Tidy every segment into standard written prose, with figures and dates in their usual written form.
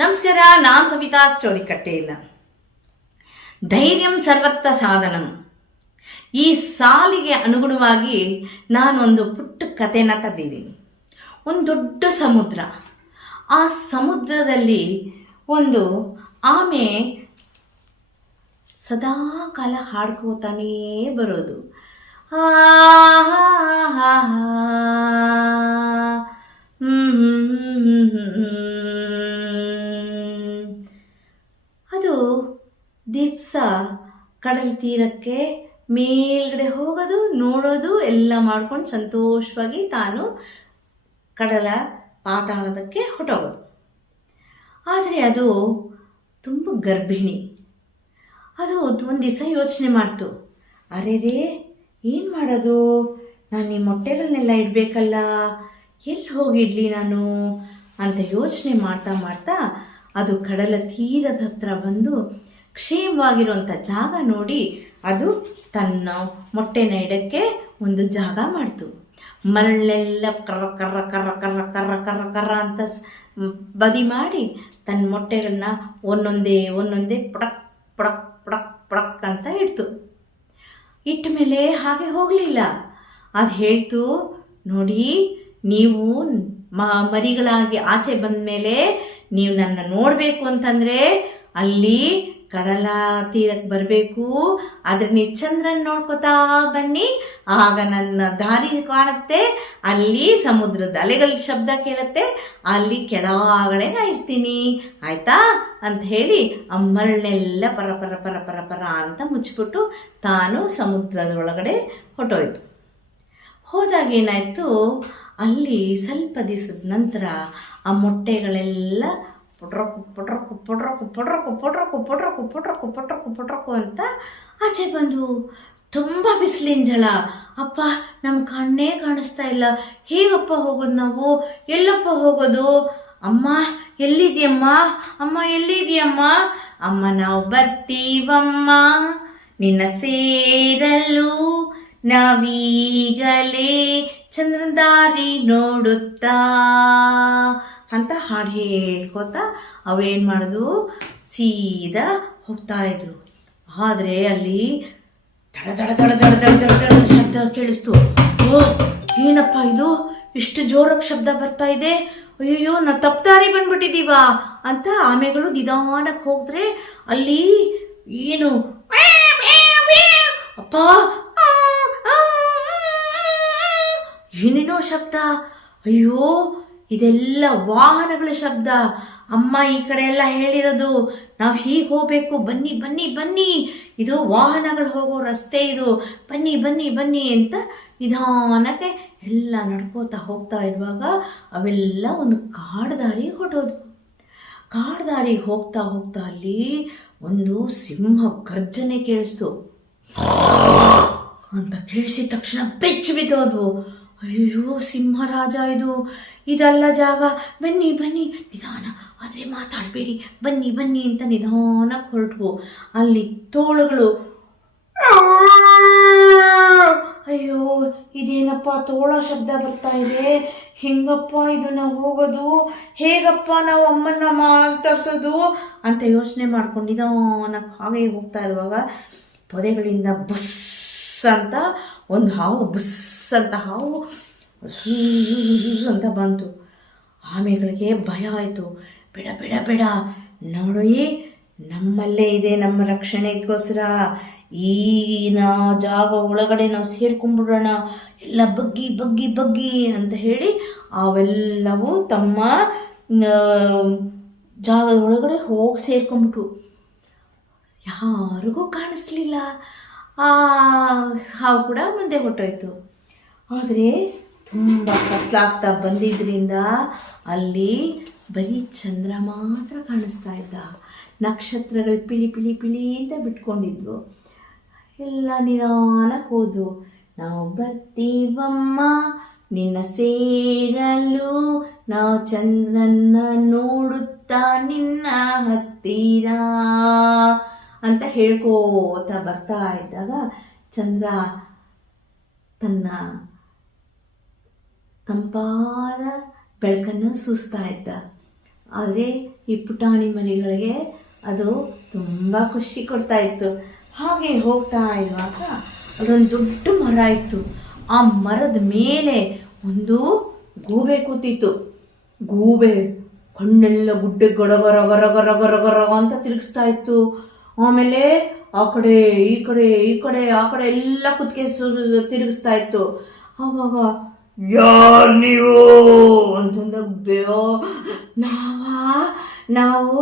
ನಮಸ್ಕಾರ, ನಾನು ಸವಿತಾ ಸ್ಟೋರಿ ಕಟ್ಟೆಯಿಂದ. ಧೈರ್ಯಂ ಸರ್ವತ್ರ ಸಾಧನಂ. ಈ ಸಾಲಿಗೆ ಅನುಗುಣವಾಗಿ ನಾನೊಂದು ಪುಟ್ಟ ಕಥೆನ ತಂದಿದ್ದೀನಿ. ಒಂದು ದೊಡ್ಡ ಸಮುದ್ರ. ಆ ಸಮುದ್ರದಲ್ಲಿ ಒಂದು ಆಮೆ ಸದಾ ಕಾಲ ಹಾಡ್ಕೋತಾನೇ ಬರೋದು. ಅದು ದಿವಸ ಕಡಲ ತೀರಕ್ಕೆ ಮೇಲ್ಗಡೆ ಹೋಗೋದು, ನೋಡೋದು ಎಲ್ಲ ಮಾಡ್ಕೊಂಡು ಸಂತೋಷವಾಗಿ ತಾನು ಕಡಲ ಪಾತಾಳದಕ್ಕೆ ಹೊಟ್ಟೋಗೋದು. ಆದರೆ ಅದು ತುಂಬ ಗರ್ಭಿಣಿ. ಅದು ಒಂದು ದಿವಸ ಯೋಚನೆ ಮಾಡ್ತು, ಅರೆ ಏನು ಮಾಡೋದು, ನಾನು ಈ ಮೊಟ್ಟೆಗಳನ್ನೆಲ್ಲ ಇಡಬೇಕಲ್ಲ, ಎಲ್ಲಿ ಹೋಗಿಡ್ಲಿ ನಾನು ಅಂತ ಯೋಚನೆ ಮಾಡ್ತಾ ಮಾಡ್ತಾ ಅದು ಕಡಲ ತೀರದ ಹತ್ರ ಬಂದು ಕ್ಷೇಮವಾಗಿರುವಂಥ ಜಾಗ ನೋಡಿ ಅದು ತನ್ನ ಮೊಟ್ಟೆನ ಇಡಕ್ಕೆ ಒಂದು ಜಾಗ ಮಾಡ್ತು. ಮರಳೆಲ್ಲ ಕರ್ರ ಕರ್ರ ಕರ್ರ ಕರ್ರ ಕರ್ರ ಕರ್ರ ಕರ್ರ ಅಂತ ಬದಿ ಮಾಡಿ ತನ್ನ ಮೊಟ್ಟೆಗಳನ್ನ ಒಂದೊಂದೇ ಪಡಕ್ ಪಡಕ್ ಪಡಕ್ ಪಡಕ್ ಅಂತ ಇಡ್ತು. ಇಟ್ಟ ಮೇಲೆ ಹಾಗೆ ಹೋಗಲಿಲ್ಲ. ಅದು ಹೇಳ್ತು, ನೋಡಿ, ನೀವು ಮರಿಗಳಾಗಿ ಆಚೆ ಬಂದ ಮೇಲೆ ನೀವು ನನ್ನ ನೋಡಬೇಕು ಅಂತಂದರೆ ಅಲ್ಲಿ ಕಡಲ ತೀರಕ್ಕೆ ಬರಬೇಕು. ಆದರೆ ನೀವು ಚಂದ್ರನ ನೋಡ್ಕೋತಾ ಬನ್ನಿ, ಆಗ ನನ್ನ ದಾರಿ ಕಾಣುತ್ತೆ. ಅಲ್ಲಿ ಸಮುದ್ರದ ಅಲೆಗಳ ಶಬ್ದ ಕೇಳುತ್ತೆ, ಅಲ್ಲಿ ಕೆಳಗಡೆ ನಾ ಇರ್ತೀನಿ, ಆಯಿತಾ ಅಂತ ಹೇಳಿ ಆ ಮರಳನ್ನೆಲ್ಲ ಪರ ಪರ ಪರ ಪರ ಪರ ಅಂತ ಮುಚ್ಚಿಬಿಟ್ಟು ತಾನು ಸಮುದ್ರದ ಒಳಗಡೆ ಹೊಟ್ಟೋಯ್ತು. ಹೋದಾಗ ಏನಾಯಿತು, ಅಲ್ಲಿ ಸ್ವಲ್ಪ ದಿವಸದ ನಂತರ ಆ ಮೊಟ್ಟೆಗಳೆಲ್ಲ ಪೊಟ್ರಕು ಪೊಟ್ರಕು ಪೊಟ್ರಕು ಪೊಟ್ರಕು ಪೊಟ್ರಕು ಪೊಟ್ರಕು ಪೊಟ್ರಕು ಪೊಟ್ರಕು ಪೊಟ್ರಕು ಅಂತ ಆಚೆ ಬಂದು ತುಂಬ ಬಿಸಿಲಿನ ಜಳ. ಅಪ್ಪ, ನಮ್ಮ ಕಣ್ಣೇ ಕಾಣಿಸ್ತಾ ಇಲ್ಲ, ಹೇಗಪ್ಪ ಹೋಗೋದು ನಾವು, ಎಲ್ಲಪ್ಪ ಹೋಗೋದು? ಅಮ್ಮ ಎಲ್ಲಿದೆಯಮ್ಮ, ಅಮ್ಮ ಎಲ್ಲಿದೆಯಮ್ಮ? ಅಮ್ಮ ನಾವು ಬರ್ತೀವಮ್ಮ ನಿನ್ನ ಸೇರಲು, ನಾವೀಗಲೇ ಚಂದ್ರನ ದಾರಿ ನೋಡುತ್ತಾ ಅಂತ ಹಾಡು ಹೇಳ್ಕೊತಾ ಅವೇನು ಮಾಡಿದ್ವು, ಸೀದಾ ಹೋಗ್ತಾ ಇದ್ರು. ಆದರೆ ಅಲ್ಲಿ ದಡ ದಡ ದಡ ದಡ ದಡ ದಡ ದಡ ಶಬ್ದ ಕೇಳಿಸ್ತು. ಓ, ಏನಪ್ಪ ಇದು, ಇಷ್ಟು ಜೋರಾಗಿ ಶಬ್ದ ಬರ್ತಾ ಇದೆ, ಅಯ್ಯೋ ನಾವು ತಪ್ಪು ದಾರಿ ಬಂದ್ಬಿಟ್ಟಿದ್ದೀವ ಅಂತ ಆಮೆಗಳು ನಿಧಾನಕ್ಕೆ ಹೋದ್ರೆ ಅಲ್ಲಿ ಏನು ಅಪ್ಪ ಏನೇನೋ ಶಬ್ದ. ಅಯ್ಯೋ, ಇದೆಲ್ಲ ವಾಹನಗಳ ಶಬ್ದ. ಅಮ್ಮ ಈ ಕಡೆ ಎಲ್ಲ ಹೇಳಿರೋದು ನಾವು ಹೀಗೆ ಹೋಗಬೇಕು, ಬನ್ನಿ ಬನ್ನಿ ಬನ್ನಿ, ಇದು ವಾಹನಗಳು ಹೋಗೋ ರಸ್ತೆ, ಇದು ಬನ್ನಿ ಬನ್ನಿ ಬನ್ನಿ ಅಂತ ನಿಧಾನಕ್ಕೆ ಎಲ್ಲ ನಡ್ಕೋತಾ ಹೋಗ್ತಾ ಇರುವಾಗ ಅವೆಲ್ಲ ಒಂದು ಕಾಡುದಾರಿಗೆ ಹೊಟ್ಟೋದ್ವು. ಕಾಡುದಾರಿಗೆ ಹೋಗ್ತಾ ಹೋಗ್ತಾ ಅಲ್ಲಿ ಒಂದು ಸಿಂಹ ಗರ್ಜನೆ ಕೇಳಿಸ್ತು. ಅಂತ ಕೇಳಿಸಿದ ತಕ್ಷಣ ಬೆಚ್ಚಿ ಬಿದ್ದೋದ್ವು. ಅಯ್ಯೋ, ಸಿಂಹರಾಜ ಇದೆಲ್ಲ ಜಾಗ, ಬನ್ನಿ ಬನ್ನಿ, ನಿಧಾನ, ಆದರೆ ಮಾತಾಡಬೇಡಿ, ಬನ್ನಿ ಬನ್ನಿ ಅಂತ ನಿಧಾನಕ್ಕೆ ಹೊರಟ್ವು. ಅಲ್ಲಿ ತೋಳುಗಳು, ಅಯ್ಯೋ ಇದೇನಪ್ಪ ತೋಳ ಶಬ್ದ ಬರ್ತಾ ಇದೆ, ಹೆಂಗಪ್ಪ ಇದು ನಾವು ಹೋಗೋದು, ಹೇಗಪ್ಪ ನಾವು ಅಮ್ಮನ್ನ ಮಾತಾಡ್ಸೋದು ಅಂತ ಯೋಚನೆ ಮಾಡ್ಕೊಂಡು ನಿಧಾನಕ್ಕೆ ಹಾಗೆ ಹೋಗ್ತಾ ಇರುವಾಗ ಪೊದೆಗಳಿಂದ ಬಸ್ ಅಂತ ಒಂದು ಹಾವು, ಬಸ್ ಅಂತ ಹಾವು ಅಂತ ಬಂತು. ಆಮೆಗಳಿಗೆ ಭಯ ಆಯಿತು. ಬೇಡ ಬೇಡ ಬೇಡ, ನೋಡಿ ನಮ್ಮಲ್ಲೇ ಇದೆ, ನಮ್ಮ ರಕ್ಷಣೆಗೋಸ್ಕರ ಈ ಜಾಗ ಒಳಗಡೆ ನಾವು ಸೇರ್ಕೊಂಡ್ಬಿಡೋಣ, ಎಲ್ಲ ಬಗ್ಗಿ ಬಗ್ಗಿ ಬಗ್ಗಿ ಅಂತ ಹೇಳಿ ಅವೆಲ್ಲವೂ ತಮ್ಮ ಜಾಗದ ಒಳಗಡೆ ಹೋಗಿ ಸೇರ್ಕೊಂಡ್ಬಿಟ್ಟು ಯಾರಿಗೂ ಕಾಣಿಸ್ಲಿಲ್ಲ. ಆ ಹಾವು ಕೂಡ ಮುಂದೆ ಹೊಟ್ಟೋಯ್ತು. ಆದರೆ ತುಂಬ ಕತ್ಲಾಗ್ತಾ ಬಂದಿದ್ದರಿಂದ ಅಲ್ಲಿ ಬರೀ ಚಂದ್ರ ಮಾತ್ರ ಕಾಣಿಸ್ತಾ ಇದ್ದ. ನಕ್ಷತ್ರಗಳು ಪಿಳಿ ಪಿಳಿ ಪಿಳಿ ಅಂತ ಬಿಟ್ಕೊಂಡಿದ್ವು. ಎಲ್ಲ ನಿಧಾನಕ್ಕೆ ಹೋದ್ವು. ನಾವು ಬರ್ತೀವಮ್ಮ ನಿನ್ನ ಸೇರಲು, ನಾವು ಚಂದ್ರನ್ನ ನೋಡುತ್ತಾ ನಿನ್ನ ಹತ್ತಿರ ಅಂತ ಹೇಳ್ಕೋತಾ ಬರ್ತಾ ಇದ್ದಾಗ ಚಂದ್ರ ತನ್ನ ತಂಪಾದ ಬೆಳಕನ್ನು ಸೂಸ್ತಾ ಇದ್ದ. ಆದರೆ ಈ ಪುಟಾಣಿ ಮರಿಗಳಿಗೆ ಅದು ತುಂಬ ಖುಷಿ ಕೊಡ್ತಾ ಇತ್ತು. ಹಾಗೆ ಹೋಗ್ತಾ ಇರುವಾಗ ಅದೊಂದು ದೊಡ್ಡ ಮರ ಇತ್ತು. ಆ ಮರದ ಮೇಲೆ ಒಂದು ಗೂಬೆ ಕೂತಿತ್ತು. ಗೂಬೆ ಕಣ್ಣೆಲ್ಲ ಗುಡ್ಡೆ ಗಡ ಗರ ಗರ ಗರ ಗರ ಗರ ಅಂತ ತಿರುಗಿಸ್ತಾ ಇತ್ತು. ಆಮೇಲೆ ಆ ಕಡೆ ಈ ಕಡೆ ಈ ಕಡೆ ಆ ಕಡೆ ಎಲ್ಲ ಕುತ್ತಿಗೆ ತಿರುಗಿಸ್ತಾ ಇತ್ತು. ಆವಾಗ ಯಾರು ನೀವು ಅಂತಂದ ಬೇಯೋ ನಾವು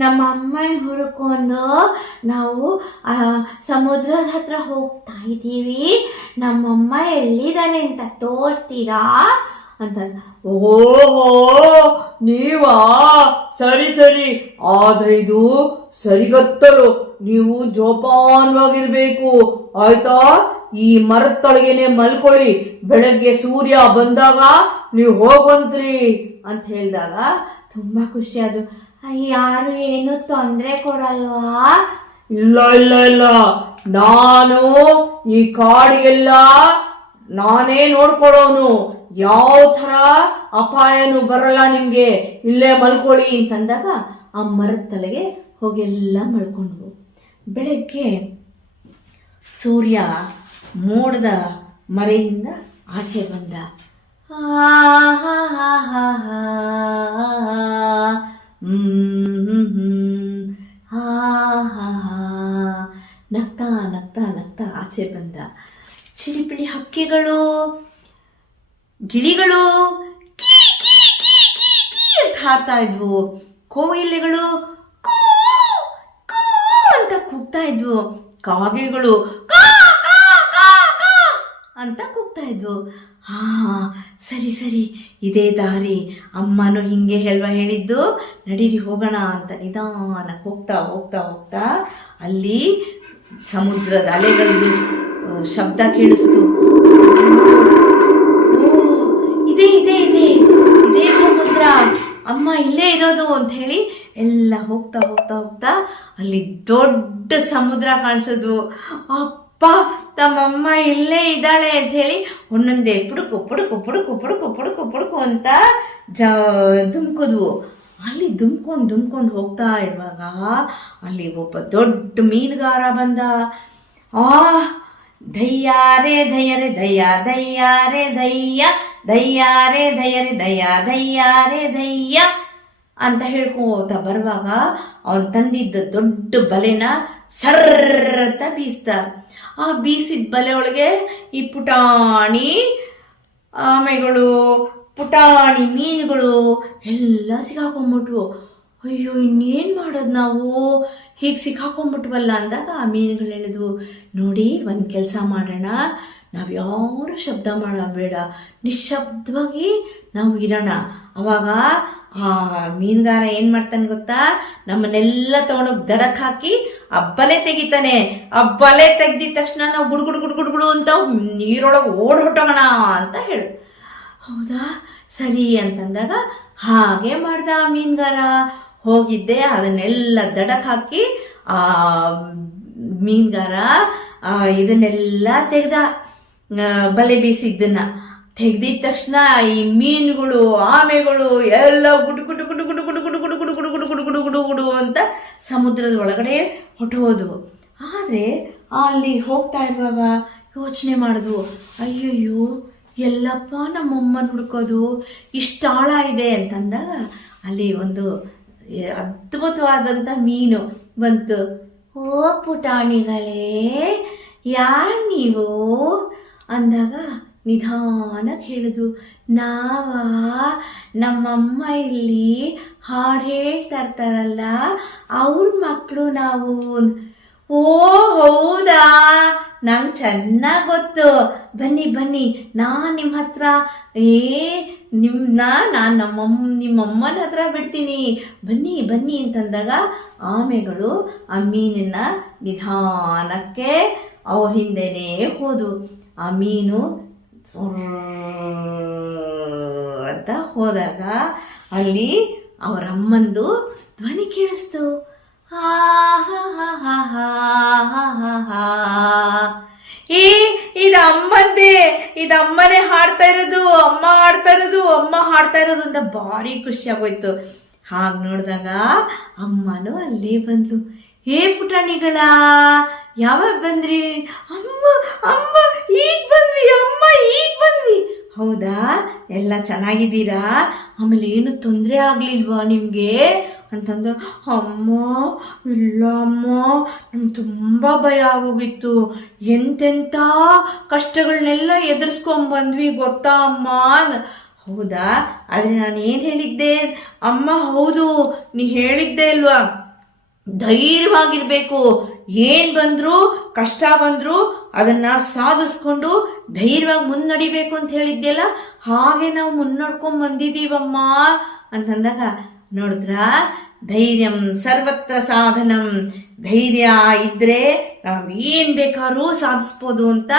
ನಮ್ಮ ಅಮ್ಮನ ಹುಡ್ಕೊಂಡು ನಾವು ಸಮುದ್ರದ ಹತ್ರ ಹೋಗ್ತಾ ಇದ್ದೀವಿ, ನಮ್ಮಮ್ಮ ಎಲ್ಲಿದ್ದಾನೆ ಅಂತ ತೋರಿಸ್ತೀರಾ ಅಂತ. ಓಹೋ ನೀವಾ, ಸರಿ ಸರಿ, ಆದ್ರೆ ಇದು ಸರಿಗತ್ತಲು, ನೀವು ಜೋಪಾನವಾಗಿರ್ಬೇಕು ಆಯ್ತಾ. ಈ ಮರದ ತಳಗೆನೆ ಮಲ್ಕೊಳ್ಳಿ, ಬೆಳಗ್ಗೆ ಸೂರ್ಯ ಬಂದಾಗ ನೀವು ಹೋಗುವಂತ್ರಿ ಅಂತ ಹೇಳಿದಾಗ ತುಂಬಾ ಖುಷಿ ಆದ್ರು. ಯಾರು ಏನು ತೊಂದರೆ ಕೊಡಲ್ವಾ? ಇಲ್ಲ ಇಲ್ಲ ಇಲ್ಲ, ನಾನು ಈ ಕಾಡಿಗೆಲ್ಲ ನಾನೇ ನೋಡ್ಕೊಡೋನು, ಯಾವ ಥರ ಅಪಾಯನೂ ಬರಲ್ಲ ನಿಮ್ಗೆ, ಇಲ್ಲೇ ಮಲ್ಕೊಳ್ಳಿ ಅಂತಂದಾಗ ಆ ಮರದ ತಲೆಗೆ ಹೋಗೆಲ್ಲ ಮಲ್ಕೊಂಡ್ವು. ಬೆಳಗ್ಗೆ ಸೂರ್ಯ ಮೋಡದ ಮರೆಯಿಂದ ಆಚೆ ಬಂದ. ನಗ್ತಾ ನಗ್ತಾ ನಗ್ತಾ ಆಚೆ ಬಂದ. ಚಿಲಿಪಿಲಿ ಹಕ್ಕಿಗಳು, ಗಿಳಿಗಳು ಅಂತ ಹಾರ್ತಾ ಇದ್ವು. ಕೋಗಿಲೆಗಳು ಅಂತ ಕೂಗ್ತಾ ಇದ್ವು. ಕಾಗೆಗಳು ಅಂತ ಕೂಗ್ತಾ ಇದ್ವು. ಸರಿ ಸರಿ, ಇದೇ ದಾರಿ, ಅಮ್ಮನೂ ಹಿಂಗೆ ಹೇಳಿದ್ದು, ನಡೀರಿ ಹೋಗೋಣ ಅಂತ ನಿಧಾನಕ್ಕೆ ಹೋಗ್ತಾ ಹೋಗ್ತಾ ಹೋಗ್ತಾ ಅಲ್ಲಿ ಸಮುದ್ರದ ಅಲೆಗಳು ಶಬ್ದ ಕೇಳಿಸ್ತು. ಇದೇ ಇದೇ ಇದೇ ಇದೇ ಸಮುದ್ರ, ಅಮ್ಮ ಇಲ್ಲೇ ಇರೋದು ಅಂತ ಹೇಳಿ ಎಲ್ಲ ಹೋಗ್ತಾ ಹೋಗ್ತಾ ಹೋಗ್ತಾ ಅಲ್ಲಿ ದೊಡ್ಡ ಸಮುದ್ರ ಕಾಣಿಸೋದು. ಅಪ್ಪ, ನಮ್ಮಮ್ಮ ಇಲ್ಲೇ ಇದ್ದಾಳೆ ಅಂತ ಹೇಳಿ ಒಂದೊಂದೇ ಪುಡುಕು ಪುಡುಕು ಪುಡುಕು ಪುಡುಕು ಪುಡುಕು ಪುಡುಕು ಅಂತ ಧುಮ್ಕಿದ್ವು. ಅಲ್ಲಿ ಧುಮ್ಕೊಂಡು ಹೋಗ್ತಾ ಇರುವಾಗ ಅಲ್ಲಿ ಒಬ್ಬ ದೊಡ್ಡ ಮೀನುಗಾರ ಬಂದ. ದಯ್ಯ ರೇ ದಯ್ಯ ರೇ ದಯ್ಯ ದಯ್ಯ ರೇ ದಯ್ಯ ದಯ್ಯ ರೇ ದಯ್ಯ ರೇ ದಯ್ಯ ದಯ್ಯ ರೇ ದಯ್ಯ ಅಂತ ಹೇಳ್ಕೋತ ಬರುವಾಗ ಅವನು ತಂದಿದ್ದ ದೊಡ್ಡ ಬಲೆನ ಸರ್ರತ ಬೀಸ್ತ. ಆ ಬೀಸಿದ ಬಲೆ ಒಳಗೆ ಈ ಪುಟಾಣಿ ಆಮೆಗಳು, ಪುಟಾಣಿ ಮೀನುಗಳು ಎಲ್ಲ ಸಿಕ್ಕಾಕೊಂಡ್ಬಿಟ್ವು. ಅಯ್ಯೋ, ಇನ್ನೇನು ಮಾಡೋದು ನಾವು, ಹೀಗೆ ಸಿಕ್ಕಾಕೊಂಡ್ಬಿಟ್ವಲ್ಲ ಅಂದಾಗ ಆ ಮೀನುಗಳು ಹೇಳಿದ್ವು, ನೋಡಿ ಒಂದು ಕೆಲಸ ಮಾಡೋಣ, ನಾವು ಯಾರು ಶಬ್ದ ಮಾಡಬೇಡ, ನಿಶ್ಶಬ್ದವಾಗಿ ನಾವು ಇರೋಣ. ಅವಾಗ ಆ ಮೀನುಗಾರ ಏನು ಮಾಡ್ತಾನೆ ಗೊತ್ತಾ, ನಮ್ಮನ್ನೆಲ್ಲ ತೊಗೊಂಡೋಗಿ ದಡಕ್ಕೆ ಹಾಕಿ ಆ ಬಲೆ ತೆಗಿತಾನೆ. ಆ ಬಲೆ ತೆಗ್ದಿದ ತಕ್ಷಣ ನಾವು ಗುಡುಗುಡು ಗುಡುಗುಡುಗುಡು ಅಂತ ನೀರೊಳಗೆ ಹೊಟ್ಟೋಗೋಣ ಅಂತ ಹೇಳು. ಹೌದಾ, ಸರಿ ಅಂತಂದಾಗ ಹಾಗೆ ಮಾಡ್ದ ಆ ಮೀನುಗಾರ. ಹೋಗಿದ್ದೆ, ಅದನ್ನೆಲ್ಲ ದಡಕ್ಕೆ ಹಾಕಿ ಆ ಮೀನುಗಾರ ಇದನ್ನೆಲ್ಲ ತೆಗ್ದ, ಬಲೆ ಬೀಸಿದ್ದನ್ನ ತೆಗ್ದಿದ ತಕ್ಷಣ ಈ ಮೀನುಗಳು ಆಮೆಗಳು ಎಲ್ಲ ಗುಡು ಗುಡು ಗುಡು ಗುಡು ಗುಡು ಗುಡು ಗುಡು ಗುಡು ಗುಡು ಗುಡು ಗುಡು ಗುಡು ಗುಡು ಅಂತ ಸಮುದ್ರದ ಒಳಗಡೆ ಹೊಟ್ಟೋದು. ಆದರೆ ಅಲ್ಲಿ ಹೋಗ್ತಾ ಇರುವಾಗ ಯೋಚನೆ ಮಾಡಿದ್ವು, ಅಯ್ಯಯ್ಯೋ ಎಲ್ಲಪ್ಪ ನಮ್ಮಮ್ಮನ ಹುಡ್ಕೋದು, ಇಷ್ಟು ಆಳ ಇದೆ ಅಂತಂದಾಗ ಅಲ್ಲಿ ಒಂದು ಅದ್ಭುತವಾದಂಥ ಮೀನು ಬಂತು. ಓ ಪುಟಾಣಿಗಳೇ, ಯಾರು ನೀವು ಅಂದಾಗ ನಿಧಾನಕ್ಕೆ ಹೇಳಿದು, ನಮ್ಮಮ್ಮ ಇಲ್ಲಿ ಹಾಡು ಹೇಳ್ತಾ ಇರ್ತಾರಲ್ಲ ಅವ್ರ ಮಕ್ಕಳು ನಾವು. ಓ ಹೌದಾ, ನಂಗೆ ಚೆನ್ನಾಗಿ ಗೊತ್ತು, ಬನ್ನಿ ಬನ್ನಿ, ನಾನು ನಿಮ್ಮ ಹತ್ರ ನಾನು ನಿಮ್ಮಮ್ಮನ ಹತ್ರ ಬಿಡ್ತೀನಿ, ಬನ್ನಿ ಬನ್ನಿ ಅಂತಂದಾಗ ಆಮೆಗಳು ಆ ಮೀನಿನ ನಿಧಾನಕ್ಕೆ ಅವ್ರ ಹಿಂದೆನೇ ಹೋದು. ಆ ಮೀನು ಅಂತ ಹೋದಾಗ ಅಲ್ಲಿ ಅವರಮ್ಮಂದು ಧ್ವನಿ ಕೇಳಿಸ್ತು. ಇದು ಅಮ್ಮಂದೇ, ಇದು ಅಮ್ಮನೇ ಹಾಡ್ತಾ ಇರೋದು, ಅಮ್ಮ ಹಾಡ್ತಾ ಇರೋದು ಅಂತ ಭಾರಿ ಖುಷಿ ಆಗೋಯ್ತು. ಹಾಗೆ ನೋಡಿದಾಗ ಅಮ್ಮನೂ ಅಲ್ಲೇ ಬಂದ್ಲು. ಹೇ ಪುಟಾಣಿಗಳ, ಯಾವಾಗ ಬಂದ್ರಿ? ಅಮ್ಮ ಅಮ್ಮ ಈಗ ಬಂದ್ವಿ, ಅಮ್ಮ ಈಗ ಬಂದ್ವಿ. ಹೌದಾ, ಎಲ್ಲ ಚೆನ್ನಾಗಿದ್ದೀರಾ? ಆಮೇಲೆ ಏನು ತೊಂದರೆ ಆಗಲಿಲ್ವಾ ನಿಮಗೆ ಅಂತಂದು. ಅಮ್ಮ ಇಲ್ಲ ಅಮ್ಮ, ನಮ್ಗೆ ತುಂಬ ಭಯ ಆಗೋಗಿತ್ತು, ಎಂತೆಂಥ ಕಷ್ಟಗಳನ್ನೆಲ್ಲ ಎದುರಿಸ್ಕೊಂಡ್ಬಂದ್ವಿ ಗೊತ್ತಾ ಅಮ್ಮ. ಹೌದಾ, ಆದರೆ ನಾನು ಏನು ಹೇಳಿದ್ದೆ ಅಮ್ಮ? ಹೌದು, ನೀ ಹೇಳಿದ್ದೆ ಅಲ್ವಾ, ಧೈರ್ಯವಾಗಿರಬೇಕು, ಏನು ಬಂದರೂ ಕಷ್ಟ ಬಂದರೂ ಅದನ್ನು ಸಾಧಿಸ್ಕೊಂಡು ಧೈರ್ಯವಾಗಿ ಮುನ್ನಡಿಬೇಕು ಅಂತ ಹೇಳಿದ್ದೆಲ್ಲ, ಹಾಗೆ ನಾವು ಮುನ್ನಡ್ಕೊಂಡು ಬಂದಿದ್ದೀವಮ್ಮ ಅಂತಂದಾಗ ನೋಡಿದ್ರಾ, ಧೈರ್ಯಂ ಸರ್ವತ್ರ ಸಾಧನಂ, ಧೈರ್ಯ ಇದ್ದರೆ ನಾವು ಏನು ಬೇಕಾದ್ರೂ ಸಾಧಿಸ್ಬೋದು ಅಂತ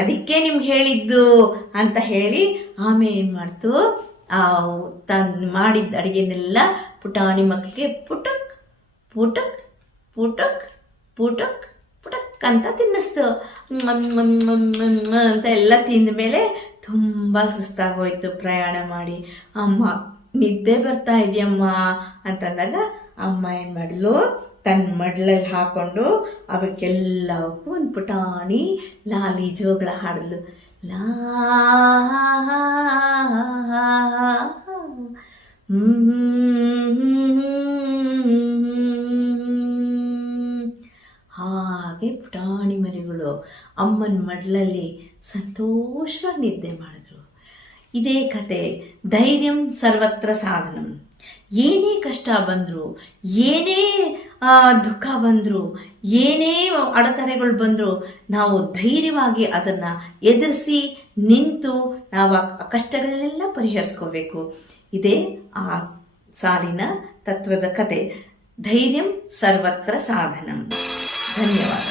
ಅದಕ್ಕೆ ನಿಮ್ಗೆ ಹೇಳಿದ್ದು ಅಂತ ಹೇಳಿ ಆಮೇಲೆ ಏನು ಮಾಡ್ತು, ತಾನು ಮಾಡಿದ್ದ ಅಡುಗೆನೆಲ್ಲ ಪುಟಾಣಿ ಮಕ್ಕಳಿಗೆ ಪುಟಕ್ ಪುಟಕ್ ಪುಟಕ್ ಪುಟಕ್ ಪುಟಕ್ ಅಂತ ತಿನ್ನಿಸ್ತು. ಅಂತ ಎಲ್ಲ ತಿಂದ ಮೇಲೆ ತುಂಬ ಸುಸ್ತಾಗೋಯ್ತು ಪ್ರಯಾಣ ಮಾಡಿ. ಅಮ್ಮ ನಿದ್ದೆ ಬರ್ತಾ ಇದೆಯಮ್ಮ ಅಂತಂದಾಗ ಅಮ್ಮ ಏನು ಮಾಡಿದ್ಲು, ತನ್ನ ಮಡ್ಲಲ್ಲಿ ಹಾಕ್ಕೊಂಡು ಅವಕ್ಕೆಲ್ಲವಕ್ಕೂ ಒಂದು ಪುಟಾಣಿ ಲಾಲಿ ಜೋಗಳ ಹಾಡಿದ್ಲು. ಲಾ ಹಾಗೆ ಪುಟಾಣಿ ಮರಿಗಳು ಅಮ್ಮನ ಮಡ್ಲಲ್ಲಿ ಸಂತೋಷವಾಗಿ ನಿದ್ದೆ ಮಾಡಿದ್ರು. ಇದೇ ಕತೆ, ಧೈರ್ಯಂ ಸರ್ವತ್ರ ಸಾಧನಂ. ಏನೇ ಕಷ್ಟ ಬಂದರೂ, ಏನೇ ದುಃಖ ಬಂದರೂ, ಏನೇ ಅಡೆತಡೆಗಳು ಬಂದರೂ ನಾವು ಧೈರ್ಯವಾಗಿ ಅದನ್ನು ಎದುರಿಸಿ ನಿಂತು ನಾವು ಆ ಕಷ್ಟಗಳನ್ನೆಲ್ಲ ಪರಿಹರಿಸ್ಕೋಬೇಕು. ಇದೇ ಆ ಸಾಲಿನ ತತ್ವದ ಕತೆ, ಧೈರ್ಯಂ ಸರ್ವತ್ರ ಸಾಧನಂ. ಧನ್ಯವಾದ.